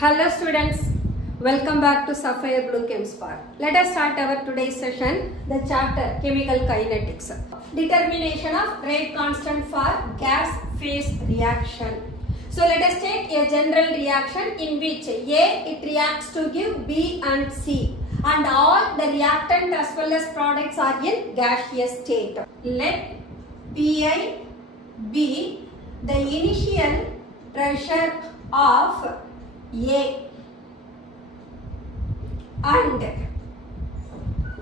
Hello students, welcome back to Sapphire Blue Chem Spark. Let us start our today's session, the chapter Chemical Kinetics. Determination of rate constant for gas phase reaction. So let us take a general reaction in which A it reacts to give B and C, and all the reactant as well as products are in gaseous state. Let Pi be the initial pressure of A and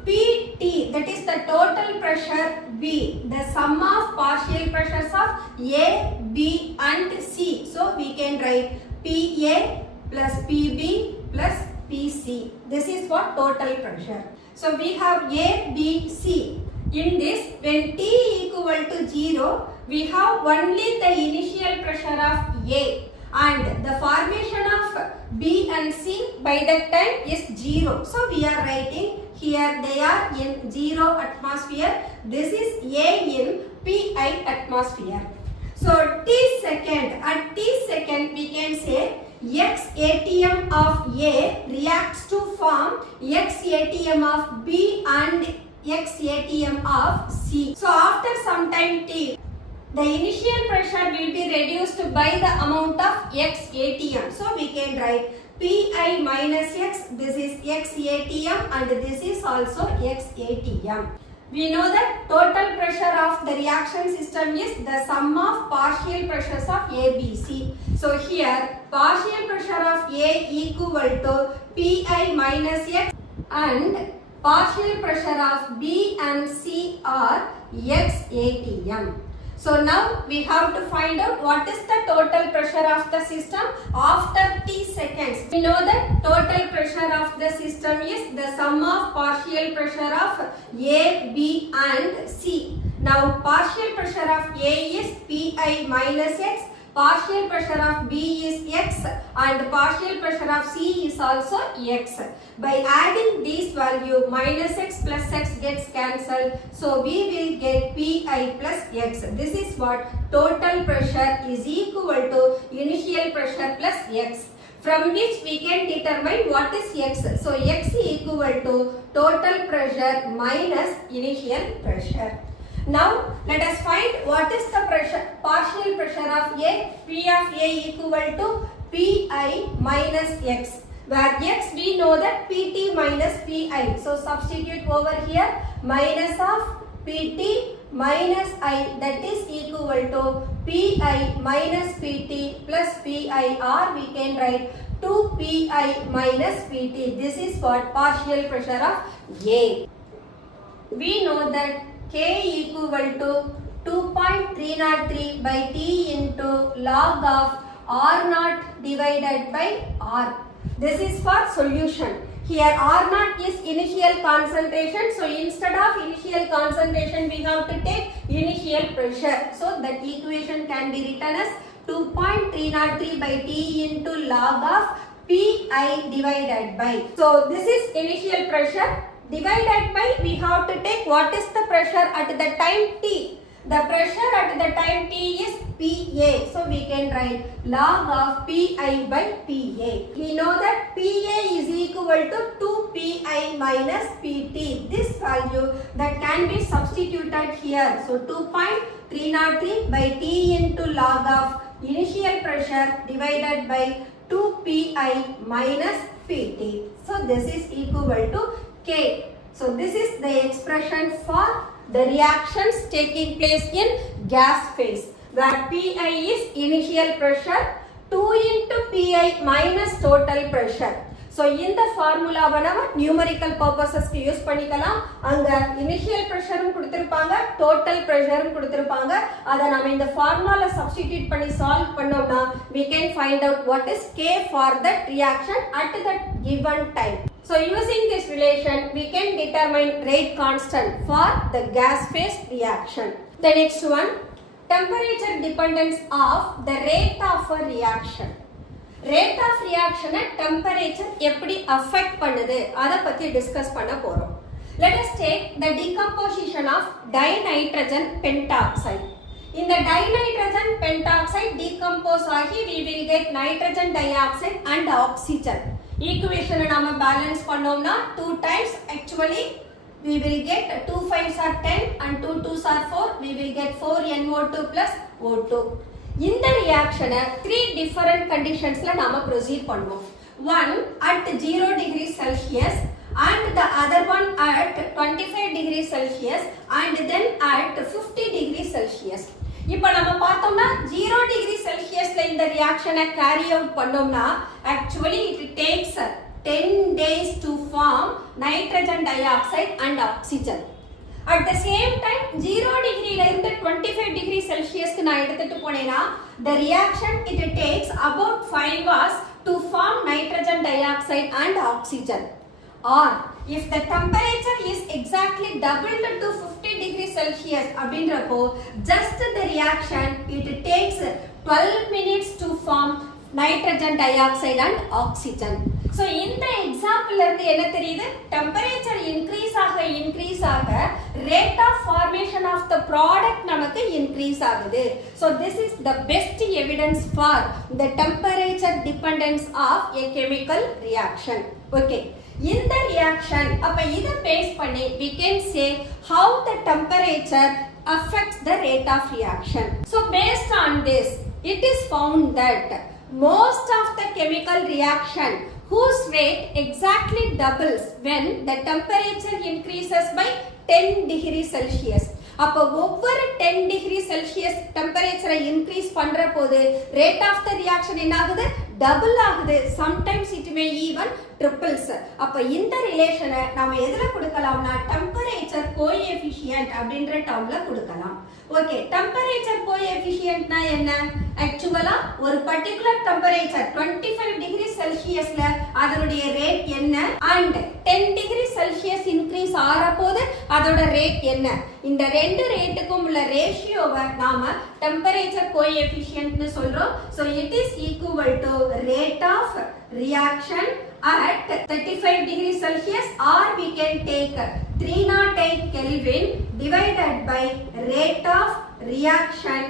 PT, that is the total pressure B, the sum of partial pressures of A, B and C. So we can write PA plus PB plus PC. This is what total pressure. So we have A, B, C. In this, when T equal to 0, we have only the initial pressure of A. And the formation of B and C by that time is 0. So we are writing here they are in 0 atmosphere. This is A in Pi atmosphere. So at T second we can say X ATM of A reacts to form X ATM of B and X ATM of C. So after some time T, the initial pressure will be reduced by the amount of X ATM. So we can write Pi minus X, this is X ATM and this is also X ATM. We know that total pressure of the reaction system is the sum of partial pressures of A, B, C. So here partial pressure of A equal to Pi minus X and partial pressure of B and C are X ATM. So now we have to find out what is the total pressure of the system after T seconds. We know that total pressure of the system is the sum of partial pressure of A, B and C. Now partial pressure of A is Pi minus X, partial pressure of B is X and partial pressure of C is also X. By adding these value, minus X plus X gets cancelled. So we will get Pi plus X. This is what total pressure is equal to initial pressure plus X, from which we can determine what is X. So X equal to total pressure minus initial pressure. Now let us find what is the pressure, partial pressure of A. P of A equal to Pi minus X, where X we know that Pt minus Pi. So substitute over here minus of Pt minus I, that is equal to Pi minus Pt plus Pi, or we can write 2Pi minus Pt. This is what partial pressure of A. We know that K equal to 2.303 by T into log of R naught divided by R. This is for solution. Here R naught is initial concentration. So instead of initial concentration we have to take initial pressure. So that equation can be written as 2.303 by T into log of Pi divided by. So this is initial pressure. Divided by, we have to take what is the pressure at the time T. The pressure at the time T is Pa. So we can write log of Pi by Pa. We know that Pa is equal to 2Pi minus Pt. This value that can be substituted here. So 2.303 by T into log of initial pressure divided by 2Pi minus Pt. So this is equal to K. So this is the expression for the reactions taking place in gas phase, where Pi is initial pressure, 2 into Pi minus total pressure. So in the formula நம்ம numerical purposes க்கு use பண்ணிக்கலாம். அங்க initial pressure கொடுத்திருப்பாங்க, total pressure கொடுத்திருப்பாங்க. அத நாம இந்த formula substitute பண்ணி solve பண்ணோம்னா we can find out what is K for that reaction at that given time. So using this relation we can determine rate constant for the gas phase reaction. The next one, temperature dependence of the rate of a reaction. Rate of reaction temperature எப்படி affect பண்ணுது அத பத்தி discuss பண்ண போறோம். Let us take the decomposition of dinitrogen pentoxide. இந்த dinitrogen pentoxide decompose ஆகி we will get nitrogen dioxide and oxygen. Equation நாம balance பண்ணோம்னா 2 times actually we will get 2 5s are 10 and 2 2s are 4. We will get 4NO2 plus O2. இந்த reaction 3 different conditionsல நாம proceed பண்ணுவோம். One at 0 degree Celsius and the other one at 25 degree Celsius and then at 50 degree Celsius. இப்போ நம்ம பார்த்தோம்னா 0 degree Celsiusல இந்த reaction carry out பண்ணோம்னா actually it takes 10 days to form nitrogen dioxide and oxygen. At the same time 0 degree ல இருந்து 25 degree Celsius க்கு நான் எடுத்துட்டு போனேனா the reaction it takes about 5 hours to form nitrogen dioxide and oxygen. Or if the temperature is exactly doubled to 50 degree Celsius அப்படின்றப்போ just the reaction it takes 12 minutes to form nitrogen dioxide and oxygen. So இந்த எக்ஸாம்பிள்ல இருந்து என்ன தெரியுது temperature increase ஆக rate of formation of the product நமக்கு increase ஆகுது. So this is the best evidence for the temperature dependence of a chemical reaction. Okay. இந்த reaction அப்ப இத பேஸ் பண்ணி we can say how the temperature affects the rate of reaction. So based on this it is found that most of the chemical reaction whose rate exactly doubles when the temperature increases by 10 degree Celsius. அப்ப ஒவ்வொரு 10 degree Celsius temperature increase பண்ற போது rate of the reaction என்ன ஆகுது double ஆகுது. Sometimes it may even triples. அப்ப இந்த ரிலேஷனை நாம எதுல கொடுக்கலாம்னா temperature coefficient அப்படின்ற டேர்ம்ல கொடுக்கலாம். ஓகே, temperature coefficient னா என்ன? ஆக்சுவலா ஒரு பர்టిక్యులர் temperature 25 டிகிரி செல்சியஸ்ல அதனுடைய ரேட் என்ன and 10 டிகிரி செல்சியஸ் இன்கிரீஸ் ஆறப்போது அதோட ரேட் என்ன? இந்த ரெண்டு ரேட்டுக்கும் உள்ள ரேஷியோவை நாம temperature coefficient னு சொல்றோம். So it is equal to rate of reaction at 35 degree Celsius, or we can take 308 Kelvin divided by rate of reaction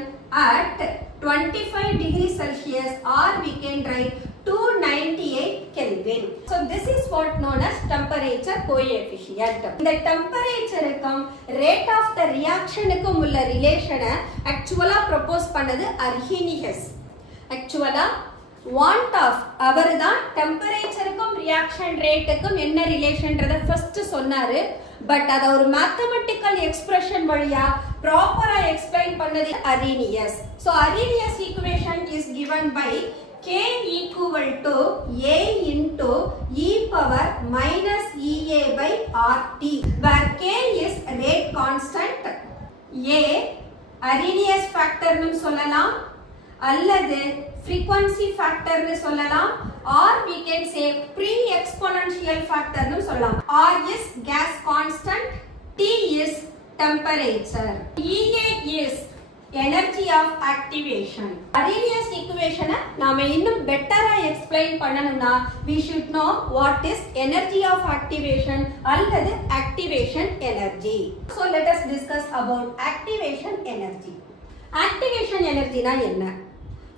at 25 degree Celsius, or we can write 298 Kelvin. So this is what known as temperature coefficient. இந்த டெம்பரேச்சருக்கும் rate of the reactionக்கும் உள்ள ரிலேஷனை ஆக்சுவலா propose பண்ணது Arrhenius. ஆக்சுவலா want of அவர்தான் டெம்பரேச்சருக்கும் reaction ரேட்டுக்கும் என்ன ரிலேஷன்றதை first சொன்னாரு. But அத ஒரு மேத்தமெட்டிக்கல் எக்ஸ்பிரஷன் வழியா ப்ராப்பரா எக்ஸ்பிளைன் பண்ணது Arrhenius. So Arrhenius equation is given by K equal to A into e power minus EA by RT, where K is rate constant, A Arrhenius factor னு சொல்லலாம் அல்லது frequency factor னு சொல்லலாம், or we can say pre-exponential factor னு சொல்லலாம். R is gas constant, T is temperature, EA is energy of activation. Arrhenius equation நாம இன்னும் பெட்டரா எக்ஸ்பிளைன் பண்ணனும்னா we should know what is energy of activation அல்லது activation energy. So let us discuss about activation energy. Activation energy னா என்ன?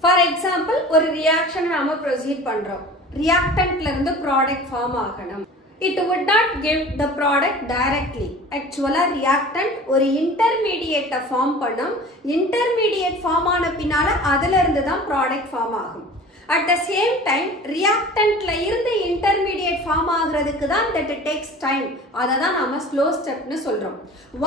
For example ஒரு reaction நாம proceed பண்றோம். reactantல இருந்து product form ஆகணும். It would not give the product directly. Actually reactant ஒரு intermediate form பண்ணும். intermediate form ஆன பின்னால அதில இருந்து தான் product form ஆகும். At the same time reactantல இருந்து intermediate form ஆகிறதுக்கு தான் that takes time. அத தான் நாம slow step னு சொல்றோம்.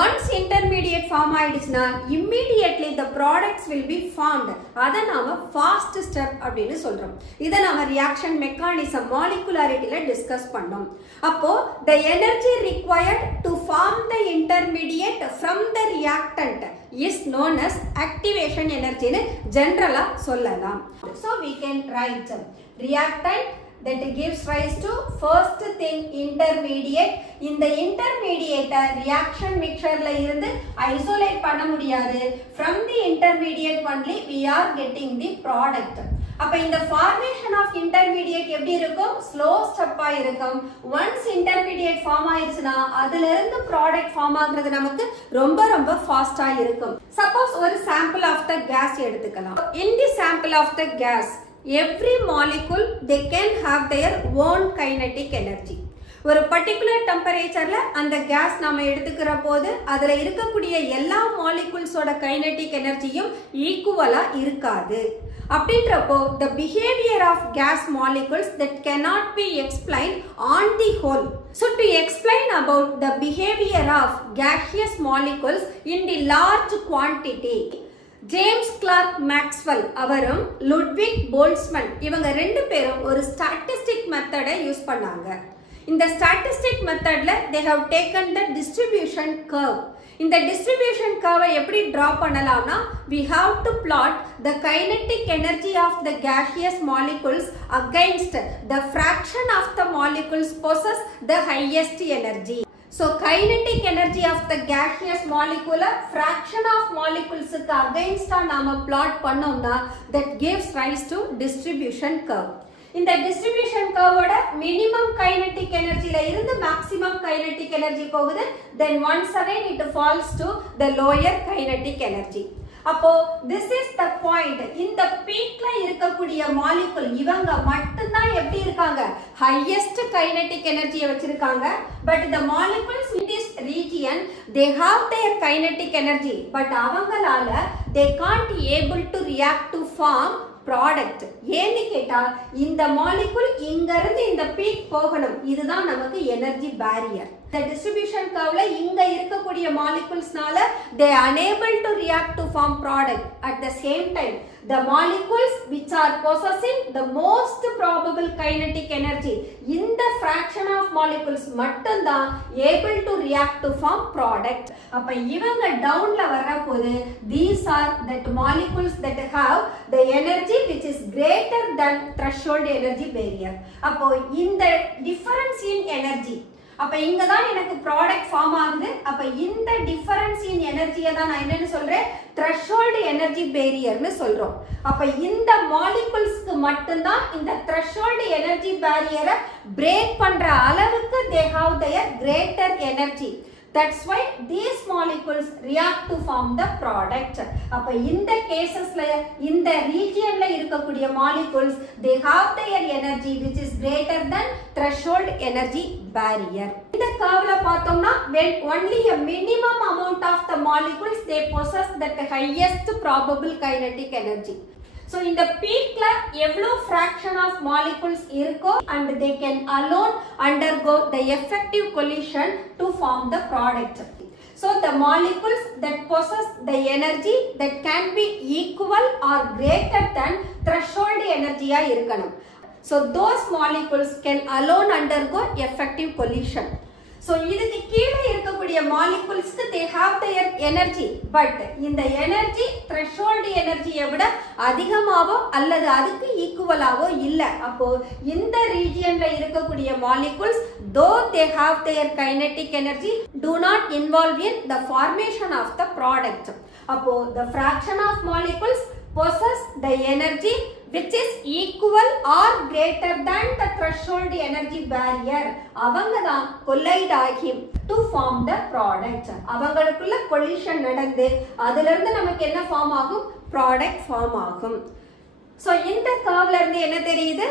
Once intermediate form ஆயிடுச்சுனா immediately the products will be formed. அத நாம fast step அப்படினு சொல்றோம். இத நாம reaction mechanism molecularityல டிஸ்கஸ் பண்ணோம். அப்போ the energy required to form the intermediate from the reactant is known as activation energy னு ஜெனரலா சொல்லலாம். So we can write reactant that gives rise to first thing intermediate. இந்த intermediate reaction mixtureல இருந்து isolate பண்ண முடியாது. From the intermediate only we are getting the product. அப்ப இந்த formation of intermediate எப்படி இருக்கும்? slow step ஆ இருக்கும். once intermediate form ஆயிருச்சுனா அதில இருந்து product form ஆகுறது நமக்கு ரொம்ப fast ஆ இருக்கும். suppose ஒரு sample of the gas எடுத்துக்கலாம். in the sample of the gas every molecule they can have their own kinetic energy. ஒரு பர்டிகுலர் டெம்பரேச்சர்ல அந்த கேஸ் நாம எடுத்துக்கிற போது அதுல இருக்கக்கூடிய எல்லா மாலிகுல்ஸோட கைனெட்டிக் எனர்ஜியும் ஈக்குவலா இருக்காது. அப்படின்றப்போ the behavior of gas molecules that cannot be explained on the whole. So to explain about the behavior of gaseous molecules in the large quantity, James Clark Maxwell அவரும் லுட்விக் போல்ட்ஸ்மேன் இவங்க ரெண்டு பேரும் ஒரு statistic மெத்தடை use பண்ணாங்க. இந்த statistic மெத்தட்ல they have taken the distribution curve. இந்த distribution curve எப்படி draw பண்ணலாம்னா we have to plot the kinetic energy of the gaseous molecules against the fraction of the molecules possess the highest energy. So kinetic energy of the gaseous molecule fraction of molecules க்கு against நாம plot பண்ணோம்னா that gives rise to distribution curve. இந்த distribution curve ஓட minimum kinetic energy ல இருந்து maximum kinetic energy போகுது, then once again it falls to the lower kinetic energy. அப்போ this is the point. இந்த பீக்ல இருக்கக்கூடிய மாலிகுல் இவங்க மட்டும்தான் எப்படி இருக்காங்க? highest kinetic energy வச்சிருக்காங்க. but the molecules in this region they have their kinetic energy, but அவங்களால they can't able to react to form product. ஏன்னு கேட்டா இந்த மாலிகுல் இங்க இருந்து இந்த பீக் போகணும், இதுதான் நமக்கு எனர்ஜி பேரியர். இந்த டிஸ்ட்ரிபியூஷன் கர்வ்ல இங்க இருக்கக்கூடிய மாலிகுல்ஸ்னால they unable to react to form product. at the same time the molecules which are possessing the most probable kinetic energy, இந்த fraction of molecules மட்டும்தான் able to react to form product. அப்ப இவங்க டவுன்ல வரப்போது these are that molecules that have the energy which is greater than threshold energy barrier. அப்போ இந்த difference in energy, அப்ப இங்க தான் எனக்கு ப்ராடக்ட் ஃபார்ம் ஆகுது. அப்ப இந்த டிஃபரன்ஸ் இன் எனர்ஜியை தான் நான் என்னன்னு சொல்றேன்? த்ரெஷோல்ட் எனர்ஜி பேரியர்னு சொல்றோம். அப்ப இந்த மாலிகுல்ஸ்க்கு மட்டும்தான் இந்த த்ரெஷோல்ட் எனர்ஜி பேரியரை பிரேக் பண்ற அளவுக்கு they have their greater energy. That's why these molecules react to form the product. அப்ப இந்த கேசஸ்ல இந்த ரீஜியன்ல இருக்கக்கூடிய molecules they have their energy which is greater than threshold energy barrier. இந்த கர்வ்ல பார்த்தோம்னா when only a minimum amount of the molecules they possess that highest probable kinetic energy. So in the peakல எவ்வளவு fraction of molecules இருக்கோ and they can alone undergo the effective collision to form the product. So the molecules that possess the energy that can be equal or greater than threshold energy ஆ இருக்கணும். So those molecules can alone undergo effective collision. So இதுக்கு கீழே இருக்கக்கூடிய மாலிகுல்ஸ்க்கு they have their energy, but இந்த energy threshold எனர்ஜியை விட அதிகமாவோ அல்லது அதுக்கு ஈக்குவலாவோ இல்ல. அப்போ இந்த ரீஜியன்ல இருக்கக்கூடிய molecules though they have their kinetic energy do not involve in the formation of the product. அப்போ the fraction of molecules possess the energy which is equal or greater than the threshold energy barrier. அவங்க தான் collide ஆகி to form the product. அவங்களுக்குள்ள collision நடந்து அதில இருந்து நமக்கு என்ன ஃபார்ம் ஆகும்? product ஃபார்ம் ஆகும். So இந்த கர்வ்ல இருந்து என்ன தெரியுது?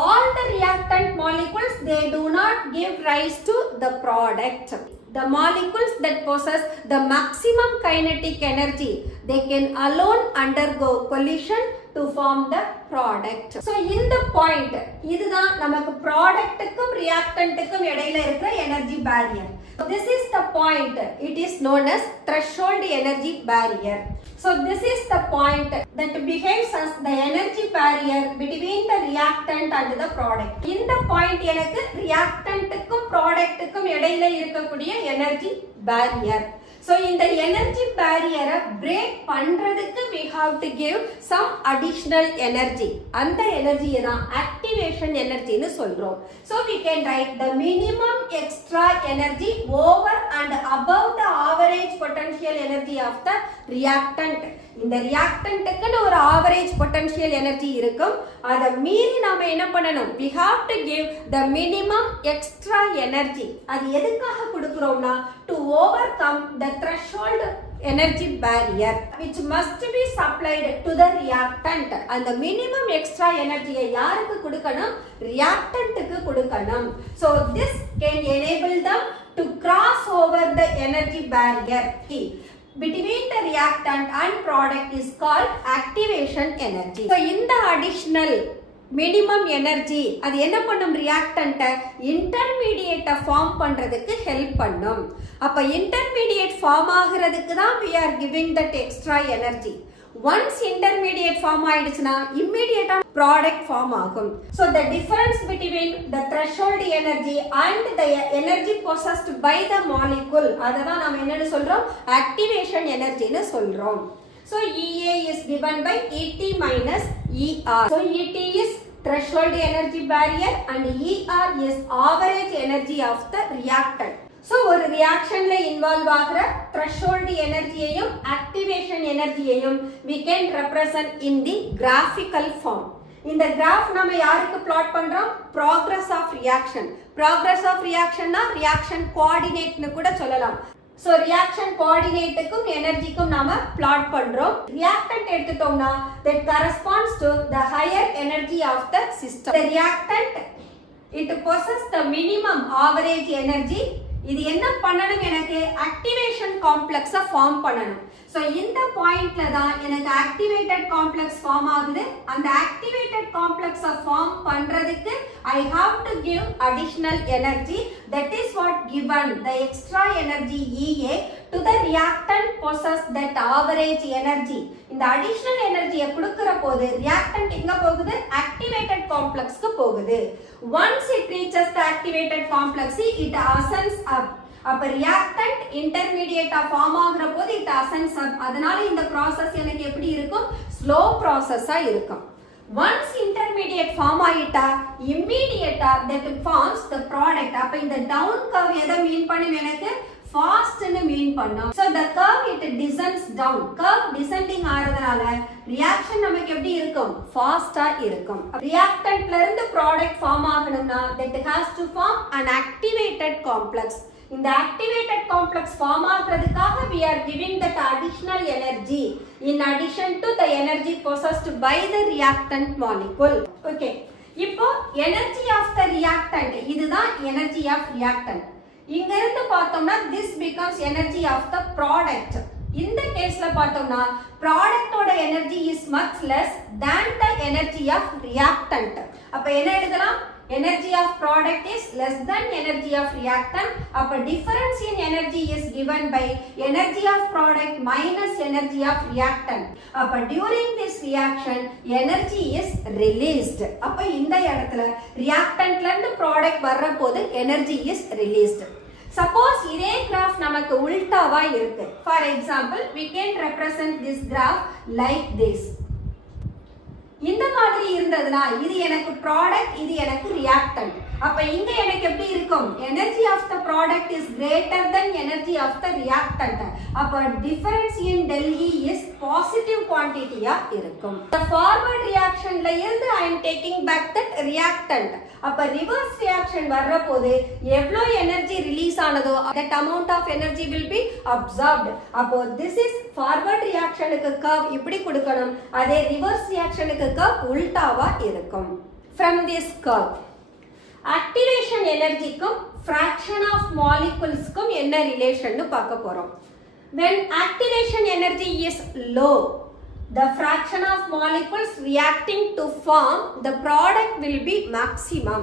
all the reactant molecules they do not give rise to the product. The molecules that possess the maximum kinetic energy they can alone undergo collision to form the product. So in the point இதுதான் நமக்கு ப்ராடக்ட்டுக்கும் ரியாக்டன்ட்டுக்கும் இடையில இருக்கிற energy barrier. So this is the point. It is known as threshold energy barrier. So this is the point that behaves as the energy barrier between the reactant and the product. இந்த point எனக்கு reactantக்கும் productக்கும் இடையில இருக்கக்கூடிய energy barrier. So So இந்த energy barrier break பண்றதுக்கு we have to give some additional energy. அந்த energy தான் activation energy னு சொல்றோம். So we can write the minimum extra energy over and above the average potential energy of the reactant. இந்த reactantக்குன்னு ஒரு average potential energy இருக்கும். அதை மீறி நாம என்ன பண்ணணும்? We have to give the minimum extra energy. அது எதுக்காக கொடுக்கிறோம்னா to overcome the threshold energy barrier which must be supplied to the reactant. அந்த minimum extra energy யாருக்கு கொடுக்கணும்? reactantக்கு கொடுக்கணும். So this can enable them to cross over the energy barrier between the reactant and product is called activation energy. So இந்த additional minimum energy அது என்ன பண்ணும்? reactant intermediate form பண்றதுக்கு help பண்ணும். அப்ப intermediate ஃபார்ம் ஆகிறதுக்கு தான் we are giving that extra energy. once intermediate form ஆயிடுச்சுனா immediate product ஃபார்ம் ஆகும். So the difference between the threshold energy and the energy possessed by the molecule அததான் நாம என்னன்னு சொல்றோம்? activation energy னு சொல்றோம். So EA is given by ET minus ER. So ET is threshold energy barrier and ER is average energy of the reactant. So ஒரு reactionல involve ஆகிற threshold energyயையும் activation energyயையும் we can represent in the graphical form. இந்த graph நாம யாருக்கு plot பண்றோம்? progress of reaction. progress of reaction னா reaction coordinate னு கூட சொல்லலாம். So reaction coordinate க்கும் எனர்ஜிக்கும் நாம plot பண்றோம். reactant எடுத்துட்டோம்னா that corresponds to the higher energy of the system. The reactant it possesses the minimum average energy. இது என்ன பண்ணணும்? எனக்கு activation complex ஃபார்ம் பண்ணணும். So இந்த பாயிண்ட்ல தான் எனக்கு activated complex ஃபார்ம் ஆகுது. அந்த activated complex ஃபார்ம் பண்றதுக்கு I have to give additional energy. That is what given the extra energy EA to the reactant possess that average energy. இந்த additional energy கொடுக்கிற போது reactant எங்க போகுது? activated complexக்கு போகுது. once it reaches the activated complex it ascends up. அப்ப reactant intermediate form ஆகுற போது it ascends up. அதனால இந்த process எனக்கு எப்படி இருக்கும்? slow process இருக்கும். once intermediate ஃபார்ம் ஆயிட்டா immediate that forms the product. அப்ப இந்த down curve எதை மீன் பண்ணும்? எனக்கு fast னு மீன் பண்ணும். So the curve it descends down. curve descending ஆறதுனால reaction நமக்கு எப்படி இருக்கும்? fast இருக்கும். reactantல இருந்து product ஃபார்ம் ஆகணும்னா that has to form an activated complex. இந்த activated complex ஃபார்ம் ஆகிறதுக்காக we are giving that additional energy in addition to the energy possessed by the reactant molecule. Okay. இப்போ energy of the reactant இதுதான் energy of reactant. இங்க இருந்து பார்த்தோம்னா this becomes energy of the product. இந்த கேஸ்ல பார்த்தோம்னா product ஓட energy is much less than the energy of reactant. அப்ப என்ன எழுதலாம்? energy of product is less than energy of reactant. அப்ப difference in energy is given by energy of product minus energy of reactant. அப்ப during this reaction energy is released. அப்ப இந்த இடத்துல reactantல இருந்து product வர்ற போது energy is released. Suppose இதே graph நமக்கு உல்டாவா இருக்கு. For example, we can represent this graph like this. இந்த மாதிரி இருந்ததுனா இது எனக்கு ப்ராடக்ட், இது எனக்கு ரியாக்டன்ட். அப்ப இங்க எனக்கு எப்படி இருக்கும்? Energy of the product is greater than energy of the reactant. அப்ப difference in del E is positive குவாண்டிட்டியா இருக்கும். The forward reactionல இருந்து I am taking back that reactant. அப்ப ரிவர்ஸ் ரியாக்ஷன் வர்ற போது எவ்வளவு எனர்ஜி ரிலீஸ் ஆனதோ that amount of energy will be absorbed. அப்போ this is forward reactionக்கு curve இப்படி கொடுக்கணும். அதே ரிவர்ஸ் ரியாக்ஷனுக்கு curve உல்டாவா இருக்கும். From this curve activation energyக்கும் fraction of moleculesக்கும் என்ன ரிலேஷன் பார்க்க போறோம். When activation energy is low, the fraction of molecules reacting to form the product will be maximum.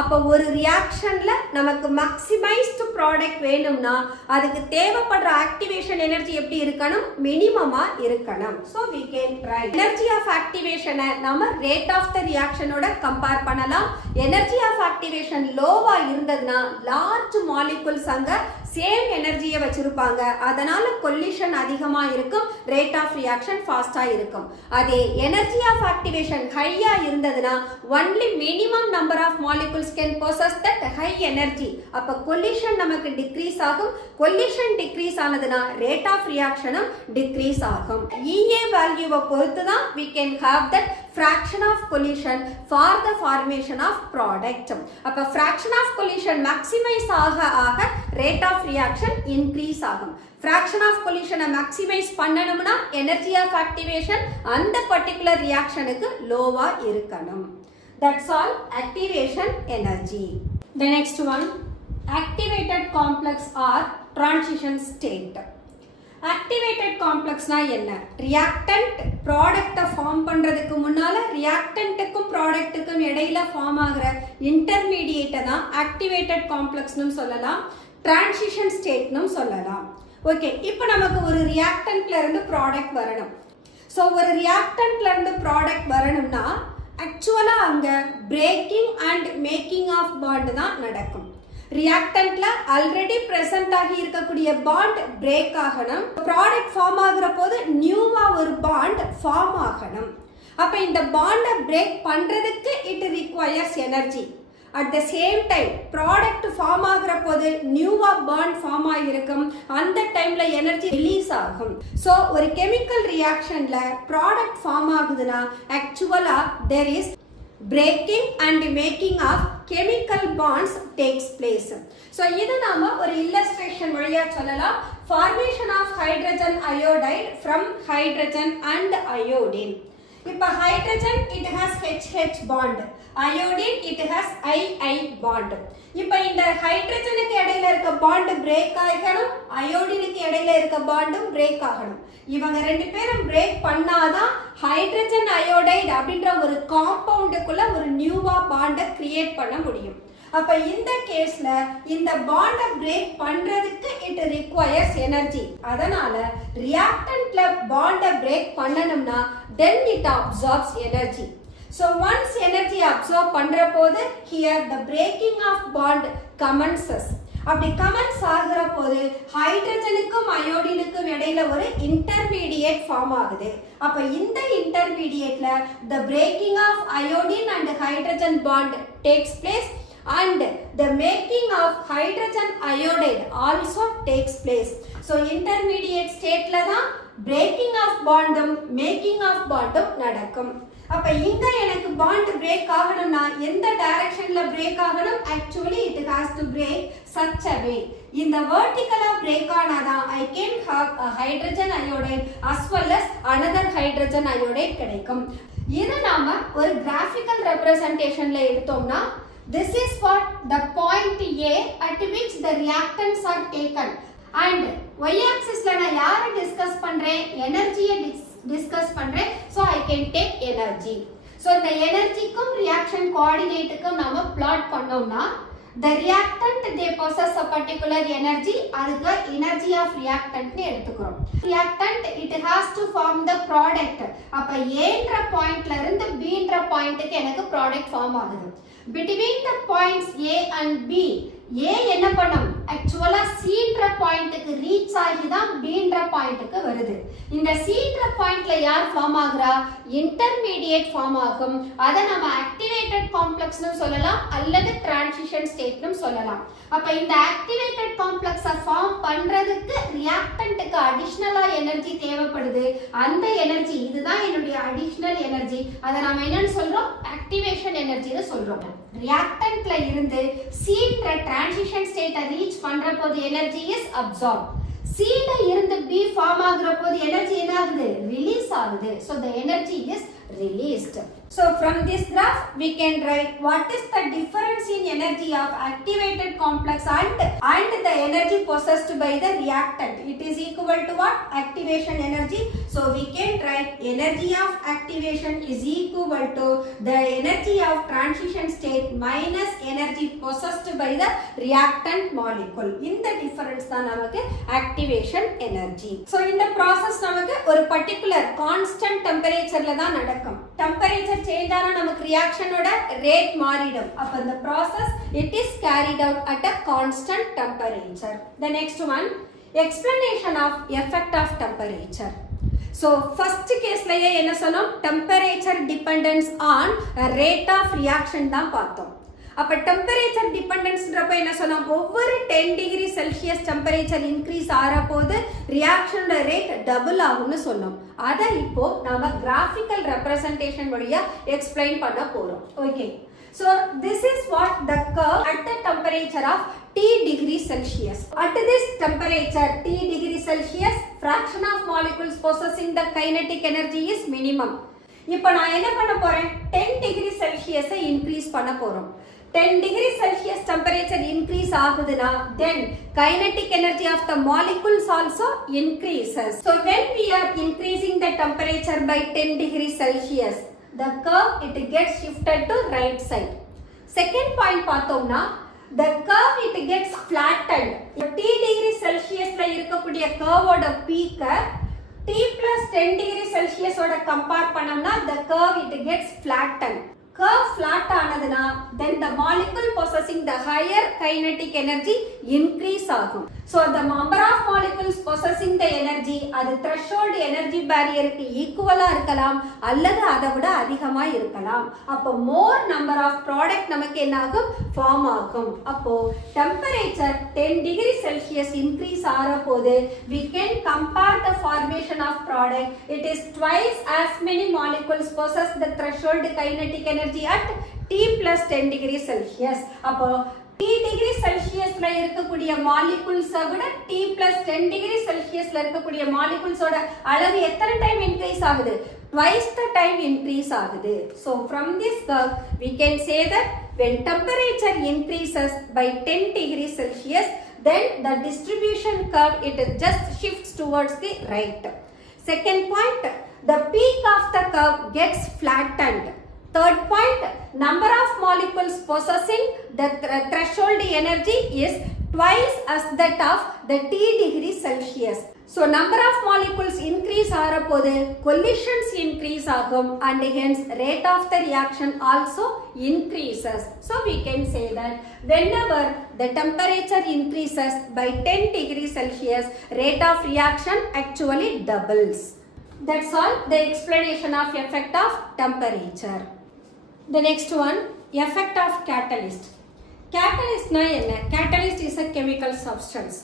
அப்ப ஒரு ரியாக்ஷன்ல நமக்கு மேக்ஸிமைஸ்டு ப்ராடக்ட் வேணும்னா அதுக்கு தேவைப்படுற ஆக்டிவேஷன் எனர்ஜி எப்படி இருக்கணும்? மினிமமா இருக்கணும். So we can write energy of activation நம்ம rate of the reaction ஓட கம்பேர் பண்ணலாம். energy of activation லோவா இருந்ததுனா large molecules அங்க சேம் எனர்ஜியை வச்சிருப்பாங்க. அதனால கொல்லிஷன் அதிகமா இருக்கும், ரேட் ஆஃப் ரியாக்ஷன் ஃபாஸ்டா இருக்கும். அதே எனர்ஜி ஆஃப் ஆக்டிவேஷன் ஹையா இருந்ததுன்னா only minimum number of molecules can possess that high energy. அப்ப கொல்லிஷன் நமக்கு டிக்ரீஸ் ஆகும். கொல்லிஷன் டிக்ரீஸ் ஆனதுன்னா ரேட் ஆஃப் ரியாக்ஷனும் டிக்ரீஸ் ஆகும். EA வேல்யூவை பொறுத்து தான் we can have that fraction of collision for the formation of product. அப்ப fraction of collision maximize ஆக rate of reaction increase ஆகும். fraction of collision maximize பண்ணணும்னா energy of activation அந்த particular reactionக்கு லோவா இருக்கணும். That's all activation energy. The next one, activated complex or transition state. Activated காம்ப்ளெக்ஸ்னா என்ன? Reactant ப்ராடக்டை ஃபார்ம் பண்றதுக்கு முன்னால ரியாக்டன்ட்டுக்கும் ப்ராடக்ட்டுக்கும் இடையில ஃபார்ம் ஆகிற இன்டர்மீடியேட்டை தான் ஆக்டிவேட்டட் காம்ப்ளெக்ஸ்னு சொல்லலாம், டிரான்சிஷன் ஸ்டேட்னு சொல்லலாம். ஓகே, இப்போ நமக்கு ஒரு ரியாக்டன்ட்ல இருந்து ப்ராடக்ட் வரணும். ஸோ ஒரு ரியாக்டன்ட்ல இருந்து ப்ராடக்ட் வரணும்னா ஆக்சுவலா அங்க breaking and making of bond தான் நடக்கும். ரியாக்டன்ட்ல ஆல்ரெடி பிரசன்ட் ஆகி இருக்கக்கூடிய பாண்ட் பிரேக் ஆகணும். ப்ராடக்ட் ஃபார்ம் ஆகுற போது நியூவா ஒரு பாண்ட் ஃபார்ம் ஆகணும். அப்ப இந்த பாண்டை பிரேக் பண்றதுக்கு it requires energy. At the same time product form ஆகுற போது நியூவா பாண்ட் ஃபார்ம் ஆகிருக்கும். அந்த டைம்ல எனர்ஜி ரிலீஸ் ஆகும். ஸோ ஒரு கெமிக்கல் ரியாக்ஷன்ல ப்ராடக்ட் ஃபார்ம் ஆகுதுன்னா ஆக்சுவலா there is breaking and making of chemical bonds takes place. So இது நாம ஒரு illustration வழியா சொல்லலாம். formation of hydrogen iodide from hydrogen and iodine. இப்ப hydrogen it has HH bond, iodine it has II bond. இப்ப இந்த ஹைட்ரஜனுக்கு இடையில இருக்க பாண்ட் பிரேக் ஆகணும், அயோடினுக்கு இடையில இருக்க பாண்டும் பிரேக் ஆகணும். இவங்க ரெண்டு பேரும் பிரேக் பண்ணாதான் ஹைட்ரஜன் அயோடைடு அப்படின்ற ஒரு காம்பவுண்டுக்குள்ள ஒரு நியூவா பாண்டை கிரியேட் பண்ண முடியும். அப்ப இந்த கேஸ்ல இந்த பாண்டை பிரேக் பண்றதுக்கு இட் ரிக்வயர்ஸ் எனர்ஜி. அதனால ரியாக்டன்ட்ல பாண்டை பிரேக் பண்ணணும்னா then it absorbs energy. So once energy absorb பண்ற போது here the breaking of bond commences. அப்படி கமெண்ட்ஸ் ஆகிற போது ஹைட்ரஜனுக்கும் அயோடினுக்கும் இடையில ஒரு இன்டர்மீடியேட் ஃபார்ம் ஆகுது. அப்ப இந்த இன்டர்மீடியேட்ல the breaking of iodine and hydrogen bond takes place and the making of hydrogen iodide also takes place. So intermediate stateல தான் breaking of bondum making of bondum நடக்கும். அப்ப இங்க எனக்கு பாண்ட் பிரேக் ஆகணும்னா எந்த டைரக்ஷன்ல பிரேக் ஆகணும்? Actually it has to break such a way. இந்த வெர்டிகலா break ஆனாதான் I can have a hydrogen iodide as well as another hydrogen iodide கிடைக்கும். இத நாம ஒரு கிராஃபிக்கல் ரெப்ரசன்டேஷன்ல எடுத்தோம்னா this is what the point A at which the reactants are taken and y axisல நான் யாரை discuss பண்றேன்? எனர்ஜியை டிஸ்கஸ் பண்றேன். so I can take energy. so இந்த எனர்ஜிக்கும் ரியாக்ஷன் கோஆர்டினேட்டுக்கும் நாம பிளாட் பண்ணோம்னா the reactant they possess a particular energy, அதுக்கு energy of reactant னு எடுத்துக்கிறோம். reactant it has to form the product. அப்ப Aன்ற பாயிண்ட்ல இருந்து Bன்ற பாயிண்ட்க்கு எனக்கு ப்ராடக்ட் ஃபார்ம் ஆகுது. between the points A and B A என்ன பண்ணும்? ஆக்சுவலா Cன்ற பாயிண்ட்க்கு ரீச் ஆகி தான் Bன்ற பாயிண்ட்க்கு வருது. இந்த Cன்ற பாயிண்ட்ல யார் ஃபார்ம் ஆகுறா? இன்டர்மீடியேட் ஃபார்ம் ஆகும். அத நம்ம ஆக்டிவேட்டட் காம்ப்ளெக்ஸ்னு சொல்லலாம் அல்லது டிரான்சிஷன் ஸ்டேட்னு சொல்லலாம். அப்ப இந்த ஆக்டிவேட்டட் காம்ப்ளெக்ஸை ஃபார்ம் பண்றதுக்கு ரியாக்டன்ட்க்கு அடிஷனலா எனர்ஜி தேவைப்படுது. அந்த எனர்ஜி இதுதான் என்னுடைய அடிஷனல் எனர்ஜி. அத நாம என்னன்னு சொல்றோம்? ஆக்டிவேஷன் எனர்ஜின்னு சொல்றோம். ரியாக்டன்ட்ல இருந்து Cன்ற டிரான்சிஷன் ஸ்டேட்டை ரீச் பண்ற போது எனர்ஜி இஸ் அப்சார்ப். Cல இருந்து B ஃபார்ம் ஆகுற போது எனர்ஜி என்ன ஆகுது? ரிலீஸ் ஆகுது. so the energy is released. So from this graph we can write what is the difference in energy of activated complex and the energy possessed by the reactant. It is equal to what? Activation energy. So we can write energy of activation is equal to the energy of transition state minus energy possessed by the reactant molecule. இந்த difference தான் நமக்கு activation energy. So இந்த process நமக்கு ஒரு particular constant temperatureல தான் நடக்கும். Temperature temperature change ஆனா நமக்கு reactionோட rate மாறிடும். அப்ப இந்த process it is carried out at a constant temperature. The next one, explanation of effect of temperature. So first caseலயே என்ன சொன்னோம், temperature dependence on rate of reaction தான் பார்த்தோம். அப்ப டெம்பரேச்சர் டிபெண்டன்ஸ்ன்றப்ப என்ன சொன்னோம், ஒவ்வொரு 10 டிகிரி செல்சியஸ் டெம்பரேச்சர் இன்க்ரீஸ் ஆறபோது ரியாக்ஷனோட ரேட் டபுள் ஆகும்னு சொன்னோம். அதை இப்போ நாம கிராஃபிக்கல் ரெப்ரசன்டேஷன் வழியா எக்ஸ்பிளைன் பண்ண போறோம். Okay, so this is what the curve at the temperature of T degree Celsius. At this temperature T degree Celsius, fraction of molecules possessing the kinetic energy is minimum. இப்போ நான் என்ன பண்ண போறேன், 10 degree செல்சியஸை increase பண்ண போறோம். 10 degree Celsius temperature increase ஆகுதுனா then kinetic energy of the molecules also increases. So when we are increasing the temperature by 10 degree Celsius, the curve it gets shifted to right side. Second point பார்த்தோம்னா the curve it gets flattened. T degree Celsiusல இருக்கக்கூடிய curveோட peak T plus 10 degree Celsius ஓட compare பண்ணோம்னா the curve it gets flattened. Curve flat ஆனதுனா then the molecule possessing the higher kinetic energy increase ஆகும். So the number of molecules possessing the energy அது threshold energy barrierக்கு ஈக்குவலா இருக்கலாம் அல்லது அதை விட அதிகமா இருக்கலாம். அப்போ more number of product நமக்கு என்ன ஆகும், form ஆகும். அப்போ temperature 10 degree Celsius increase ஆறபோது we can compare the formation of product. It is twice as many molecules possess the threshold kinetic energy at T plus 10 degree Celsius. அப்போ T degree Celsiusல இருக்கக்கூடிய molecules விட T plus 10 degree Celsiusல இருக்கக்கூடிய molecules ஓட அளவு எத்தனை time increase ஆகுது, twice the time increase ஆகுது. So from this curve we can say that when temperature increases by 10 degree Celsius, then the distribution curve it just shifts towards the right. Second point, the peak of the curve gets flattened. Third point, number of molecules possessing the threshold energy is twice as that of the T degree Celsius. So number of molecules increase ஆறபோது collisions increase ஆகும் and hence rate of the reaction also increases. So we can say that whenever the temperature increases by 10 degree Celsius, rate of reaction actually doubles. That's all the explanation of effect of temperature. The next one, effect of catalyst. Catalyst na enna? Catalyst is a chemical substance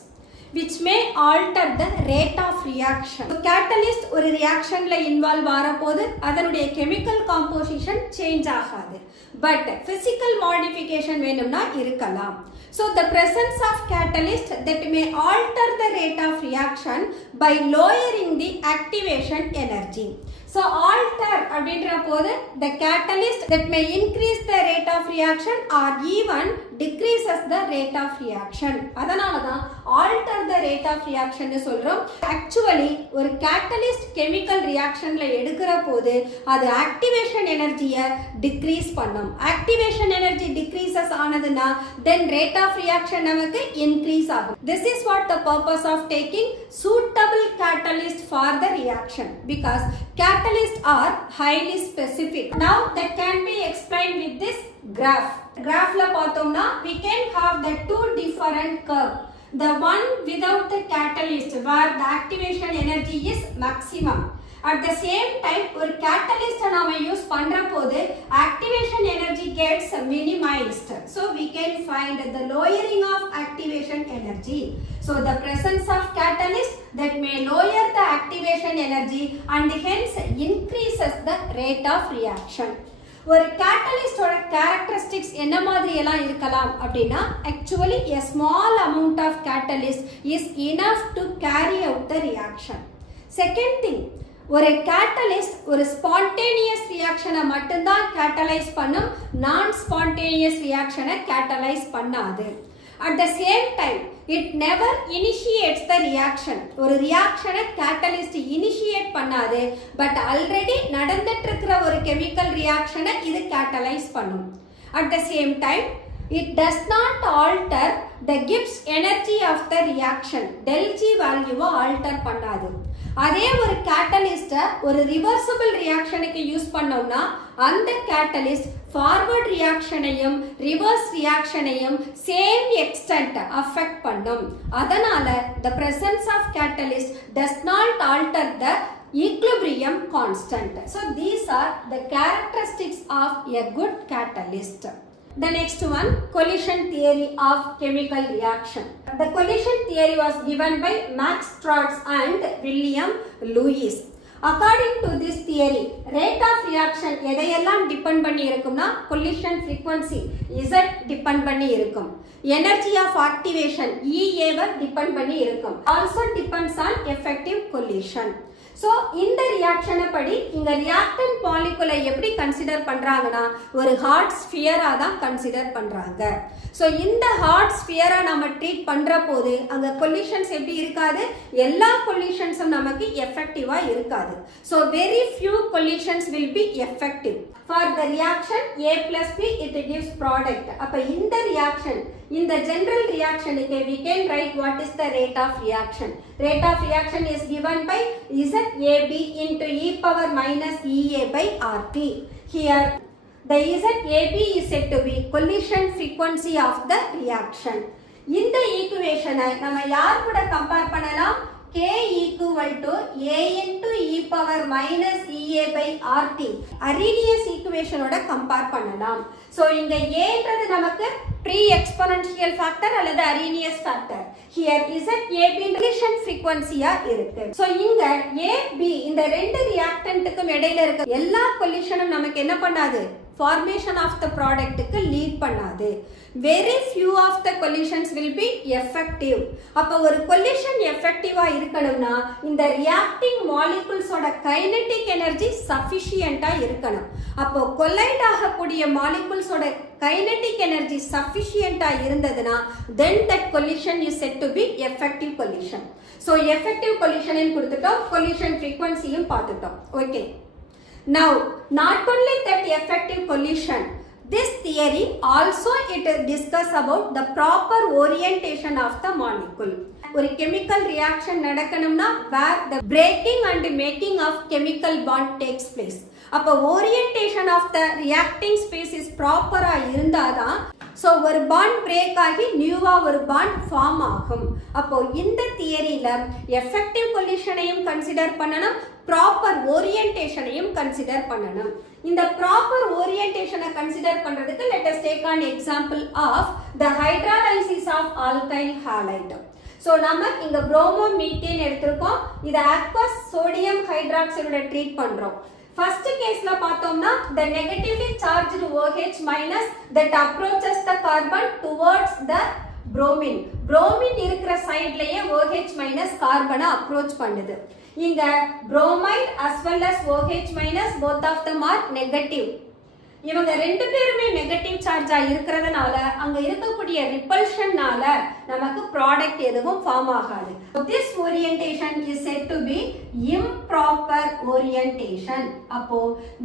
which may alter the rate of reaction. So catalyst ஒரு reactionல involve ஆறபோது அதனுடைய chemical composition change ஆகாது, but physical modification வேணும்னா இருக்கலாம். So the presence of catalyst that may alter the rate of reaction by lowering the activation energy. So alter அப்படின்ற போது the catalyst that may increase the rate of reaction or even decreases the rate of reaction. அதனால தான் alter the rate of reaction னு சொல்றோம். Actually ஒரு catalyst chemical reactionல எடுக்கிற போது அது activation energy-ய decrease பண்ணும். Activation energy decreases ஆனதுனா then rate of reaction நமக்கு increase ஆகும். This is what the purpose of taking suitable catalyst for the reaction, because catalysts are highly specific. Now that can be explained with this graph. Graphல பார்த்தோம்னா we can have the two different curve. The one without the catalyst where the activation energy is maximum. At the same time ஒரு catalyst நாம use பண்ற போது activation energy gets minimized. So we can find the lowering of activation energy. So the presence of catalyst that may lower the activation energy and hence increases the rate of reaction. ஒரு கேட்டலிஸ்டோட characteristics என்ன மாதிரி எல்லாம் இருக்கலாம் அப்படின்னா, actually a small amount of catalyst is enough to carry out the reaction. Second thing, ஒரு catalyst ஒரு spontaneous ரியாக்ஷனை மட்டும்தான் கேட்டலைஸ் பண்ணும், நான் ஸ்பான்டேனியஸ் ரியாக்ஷனை கேட்டலைஸ் பண்ணாது. At the same time, it never initiates the reaction. ஒரு ரியாக்ஷனை கேட்டலிஸ்ட் இனிஷியேட் பண்ணாது, பட் ஆல்ரெடி நடந்துட்டு இருக்கிற ஒரு கெமிக்கல் ரியாக்ஷனை இது கேட்டலைஸ் பண்ணும். At the same time, it does not alter the Gibbs energy of the reaction. Del G value alter பண்ணாது. அதே ஒரு கேட்டலிஸ்ட ஒரு ரிவர்சிபிள் ரியாக்ஷனுக்கு யூஸ் பண்ணோம்னா அந்த கேட்டலிஸ்ட் ஃபார்வர்ட் ரியாக்ஷனையும் ரிவர்ஸ் ரியாக்ஷனையும் சேம் எக்ஸ்டென்ட் அஃபெக்ட் பண்ணும். அதனால the presence of catalyst does not alter the equilibrium constant. So these are the characteristics of a good catalyst. The next one, collision theory of chemical reaction. The collision theory was given by Max Strauss and William Lewis. According to this theory, rate of reaction எதையெல்லாம் depend பண்ணி இருக்கும்னா collision frequency Z depend பண்ணி இருக்கும். Energy of activation EA why depend பண்ணி இருக்கும். Also depends on effective collision. So இந்த ரியாக்ஷனை படி இங்க ரியாக்டன்ட் மாலிகுலை எப்படி கன்சிடர் பண்றாங்கன்னா ஒரு ஹார்ட் ஸ்பியரா தான் கன்சிடர் பண்றாங்க. ஸோ இந்த ஹார்ட் ஸ்பியரா நம்ம ட்ரீட் பண்ற போது அங்க கொலிஷன்ஸ் எப்படி இருக்காது, எல்லா கொலிஷன்ஸும் நமக்கு எஃபெக்டிவா இருக்காது. So very few collisions will be effective. For the reaction A plus B it gives product. அப்ப இந்த ரியாக்ஷன் இந்த general ரியாக்ஷனுக்கு we can write what is the rate of reaction. Rate of reaction is given by ZAB into e power minus EA by RT. Here the ZAB is said to be collision frequency of the reaction. இந்த ஈக்குவேஷனை நம்ம யார் கூட compare பண்ணலாம்? K equal to A into e power minus EA by RT. Arrhenius equation ஓட compare பண்ணலாம். So இங்க A ன்றது நமக்கு pre-exponential factor அல்லது Arrhenius factor. Here ZAB collision frequency-யா இருக்கு. So இங்க AB இந்த ரெண்டு reactant-க்கும் இடையில இருக்க எல்லா collision-ம் நமக்கு என்ன பண்ணாது? Formation of the product-க்கு lead பண்ணாது. Very few of the collisions will be effective. அப்ப ஒரு collision effective-ஆ இருக்கணும்னா இந்த reacting molecules-ஓட kinetic energy sufficient-ஆ இருக்கணும். அப்போ collide ஆகக்கூடிய molecules-ஓட kinetic energy sufficient-ஆ இருந்ததுனா then that collision is said to be effective collision. So effective collision-ன்னு கொடுத்துட்டோம், collision frequency-யும் பார்த்துட்டோம். Okay. Now, not only that effective collision, this theory also it discuss about the proper orientation of the molecule. ஒரு chemical reaction நடக்கணும்னா where the breaking and making of chemical bond takes place. அப்ப orientation of the reacting space is proper-ஆ இருந்தாதான் so ஒரு bond break ஆகி நியூவா ஒரு bond form ஆகும். அப்போ இந்த தியரியில effective collision-ஐயும் கன்சிடர் பண்ணணும், ப்ராப்பர் ஓரியன்டேஷனையும் கன்சிடர் பண்ணணும். இந்த ப்ராப்பர் ஓரியன்டேஷனை கன்சிடர் பண்றதுக்கு let us take an example of the hydrolysis of alkyl halide. So நம்ம இங்க bromomethane எடுத்துக்கோம், இத aqueous sodium hydroxide ட்ரீட் பண்றோம். First caseல பார்த்தோம்னா the negatively charged OH minus that approaches the carbon towards the bromine. bromine இருக்கிற சைடுலயே OH minus கார்பனை approach பண்ணுது. இங்க bromide as well as OH minus both of them are negative. இவங்க ரெண்டு பேருமே negative சார்ஜா இருக்கிறதுனால அங்க இருக்கக்கூடிய ரிப்பல்ஷன்னால நமக்கு ப்ராடக்ட் எதுவும் ஃபார்ம் ஆகாது. This orientation is said to be improper orientation. அப்போ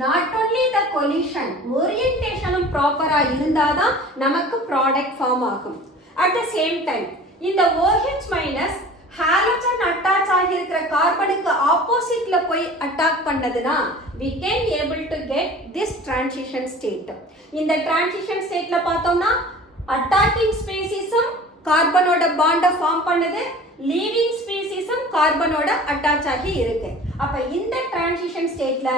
not only the collision, orientationம் ப்ராப்பரா இருந்தாதான் நமக்கு ப்ராடக்ட் ஃபார்ம் ஆகும். At the same time, இந்த OH minus ஹாலஜன் அட்டாச் ஆகி இருக்கிற கார்பனுக்கு ஆப்போசிட்ல போய் attack பண்ணதுனா we can able to get this transition state. இந்த transition stateல பார்த்தோம்னா attacking species-உம் கார்பனோட பாண்ட ஃபார்ம் பண்ணுது, leaving species-உம் கார்பனோட அட்டாச் ஆகி இருக்கு. அப்ப இந்த transition stateல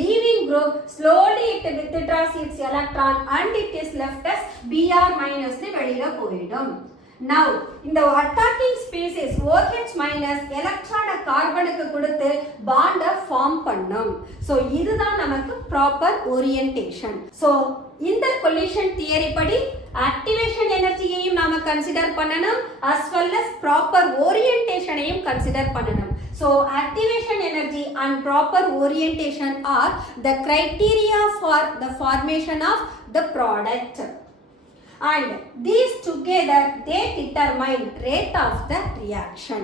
leaving group slowly it withdraws its electron and it is left as Br minus னு வெளியில போயிடும். Now இந்த attacking species OH minus எலக்ட்ரானை கார்பனுக்கு கொடுத்து பாண்ட ஃபார்ம் பண்ணும். சோ இதுதான் நமக்கு ப்ராப்பர் ஓரியன்டேஷன். சோ இந்த கொலிஷன் தியரி படி ஆக்டிவேஷன் எனர்ஜியையும் நாம கன்சிடர் பண்ணணும் as well as ப்ராப்பர் ஓரியன்டேஷனையும் கன்சிடர் பண்ணணும். So activation energy and proper orientation are the criteria for the formation of the product. And these together they determine rate of the reaction.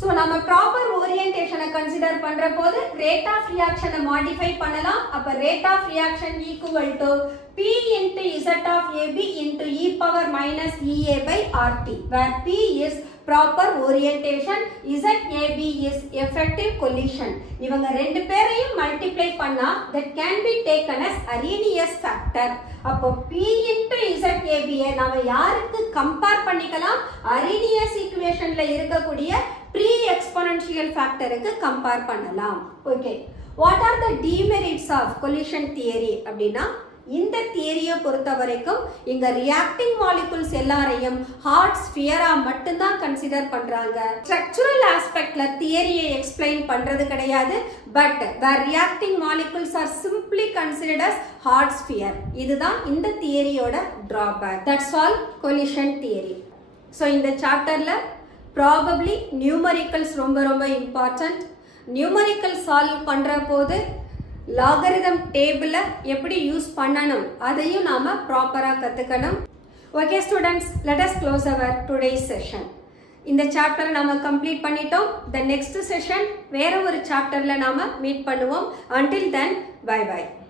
So நம்ம proper orientation consider பண்ற போது rate of reaction modify பண்ணலாம். அப்ப rate of reaction equal to P into Z of AB into e power minus EA by RT, where P is proper orientation. ZAB is effective collision. இவங்க ரெண்டு பேரையும் multiply பண்ணா that can be taken as Arrhenius factor. அப்போ P into ZAB நாம யாருக்கு compare பண்ணிக்கலாம்? Arrhenius equationல இருக்கக்கூடிய pre-exponential factorக்கு compare பண்ணலாம். Okay, what are the demerits of collision theory அப்படின்னா, இந்த தியரியை பொறுத்த வரைக்கும் இங்க ரியாக்டிங் மாலிகுல்ஸ் எல்லாரையும் ஹாட் ஸ்பியரா மட்டும்தான் கன்சிடர் பண்றாங்க. ஸ்ட்ரக்சரல் ஆஸ்பெக்ட்ல தியரியை எக்ஸ்பிளைன் பண்றது கிடையாது. But the reacting molecules are simply considered as hot sphere. இதுதான் இந்த தியரியோட drawback. That's all collision theory. So இந்த சாப்டர்ல probably numericals ரொம்ப important. நியூமரிக்கல் சால்வ் பண்ற போது லாகரிதம் டேபிள எப்படி யூஸ் பண்ணணும் அதையும் நாம ப்ராப்பரா கத்துக்கணும். Okay students, let us close our today's session. இந்த சாப்டரை நாம கம்ப்ளீட் பண்ணிட்டோம். த நெக்ஸ்ட் செஷன் வேற ஒரு சாப்டர்ல நாம மீட் பண்ணுவோம். until then, bye bye.